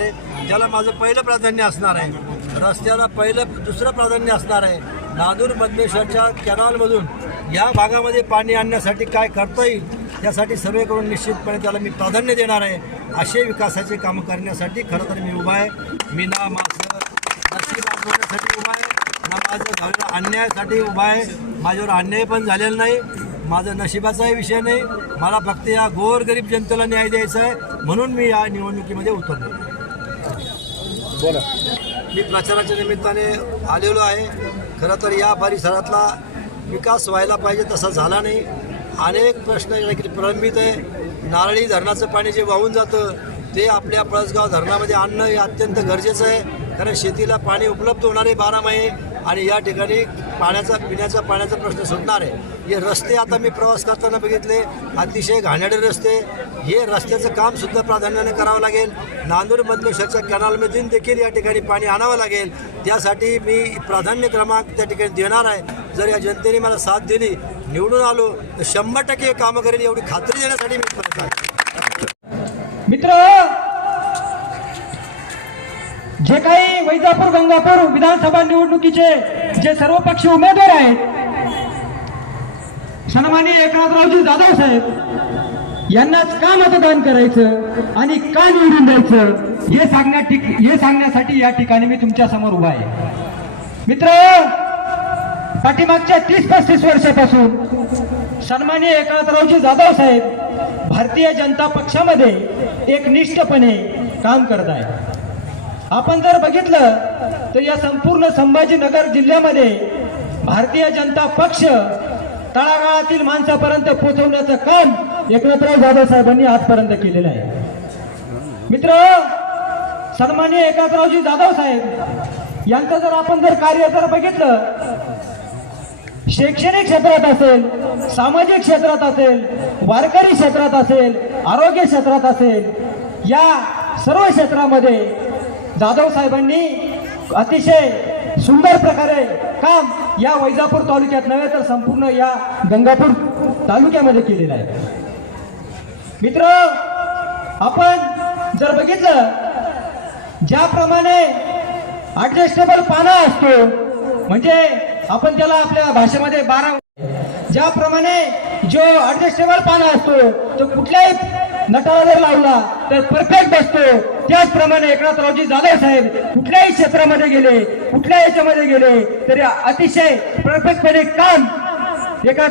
आहे ज्याला माझं पहिलं प्राधान्य असणार आहे. रस्त्याला पहिलं दुसरं प्राधान्य असणार आहे. नादूर बदमेश्वरच्या कॅनॉलमधून या भागामध्ये पाणी आणण्यासाठी काय करता येईल त्यासाठी सर्वेकडून निश्चितपणे त्याला मी प्राधान्य देणार आहे. असे विकासाचे कामं करण्यासाठी खरं तर मी उभा आहे. मी ना माझं नशीब आजमावण्यासाठी उभा आहे ना माझं झालेल्या अन्यायासाठी उभा आहे. माझ्यावर अन्याय पण झालेला नाही. माझं नशिबाचाही विषय नाही. मला फक्त या गोरगरीब जनतेला न्याय द्यायचा आहे. म्हणून मी या निवडणुकीमध्ये उतरलो. बोला. मी प्रचाराच्या निमित्ताने आलेलो आहे. खरं तर या परिसरातला विकास व्हायला पाहिजे तसा झाला नाही. अनेक प्रश्न या प्रलंबित आहे. नारळी धरणाचं पाणी जे वाहून जातं ते आपल्या पळसगाव धरणामध्ये आणणं हे अत्यंत गरजेचं आहे. कारण शेतीला पाणी उपलब्ध होणार आहे बारा महिने. आणि या ठिकाणी पाण्याचा पिण्याचा पाण्याचा प्रश्न सुटणार आहे. हे रस्ते आता मी प्रवास करताना बघितले. अतिशय घाणेडे रस्ते. हे रस्त्याचं काम सुद्धा प्राधान्याने करावं लागेल. नांदूर शहरच्या कॅनॉलमधून देखील या ठिकाणी पाणी आणावं लागेल. त्यासाठी मी प्राधान्य क्रमांक त्या ठिकाणी देणार आहे. जर या जनतेने मला साथ दिली निवडून आलो तर शंभर टक्के कामं करेल एवढी खात्री देण्यासाठी मी मित्र जे काही वैजापूर गंगापूर विधानसभा निवडणुकीचे जे सर्व पक्ष उमेदवार आहेत सन्माननीय एकनाथरावजी जाधव साहेब यांनाच का मतदान करायचं आणि का निवडून द्यायचं हे सांगण्या ठिक हे सांगण्यासाठी या ठिकाणी मी तुमच्यासमोर उभा आहे. मित्र पाठीमागच्या तीस पस्तीस वर्षापासून सन्माननीय एकनाथरावजी जाधव साहेब भारतीय जनता पक्षामध्ये एक निष्ठपणे काम करत आहे आपण जर बघितलं तर या संपूर्ण संभाजीनगर जिल्ह्यामध्ये भारतीय जनता पक्ष तळागाळातील माणसापर्यंत पोहोचवण्याचं काम एकनाथराव जाधव साहेबांनी आजपर्यंत केलेलं आहे. मित्र सन्माननीय एकनाथरावजी जाधव साहेब यांचं जर आपण जर कार्य जर बघितलं शैक्षणिक क्षेत्रात असेल सामाजिक क्षेत्रात असेल वारकरी क्षेत्रात असेल आरोग्य क्षेत्रात असेल या सर्व क्षेत्रामध्ये जाधव साहेबांनी अतिशय सुंदर प्रकारे काम या वैजापूर तालुक्यात नव्हे तर संपूर्ण या गंगापूर तालुक्यामध्ये केलेलं आहे. मित्र आपण जर बघितलं ज्याप्रमाणे ॲडजस्टेबल पाना असतो म्हणजे आपण त्याला आपल्या भाषेमध्ये बारा ज्याप्रमाणे जो ॲडजस्टेबल पाना असतो तो कुठल्याही नटाला जर लावला. तर परफेक्ट बसतो. त्याचप्रमाणे एकनाथरावजी जाधव साहेब कुठल्याही क्षेत्रामध्ये गेले कुठल्या याच्यामध्ये गेले तरी अतिशय परफेक्टपणे काम एका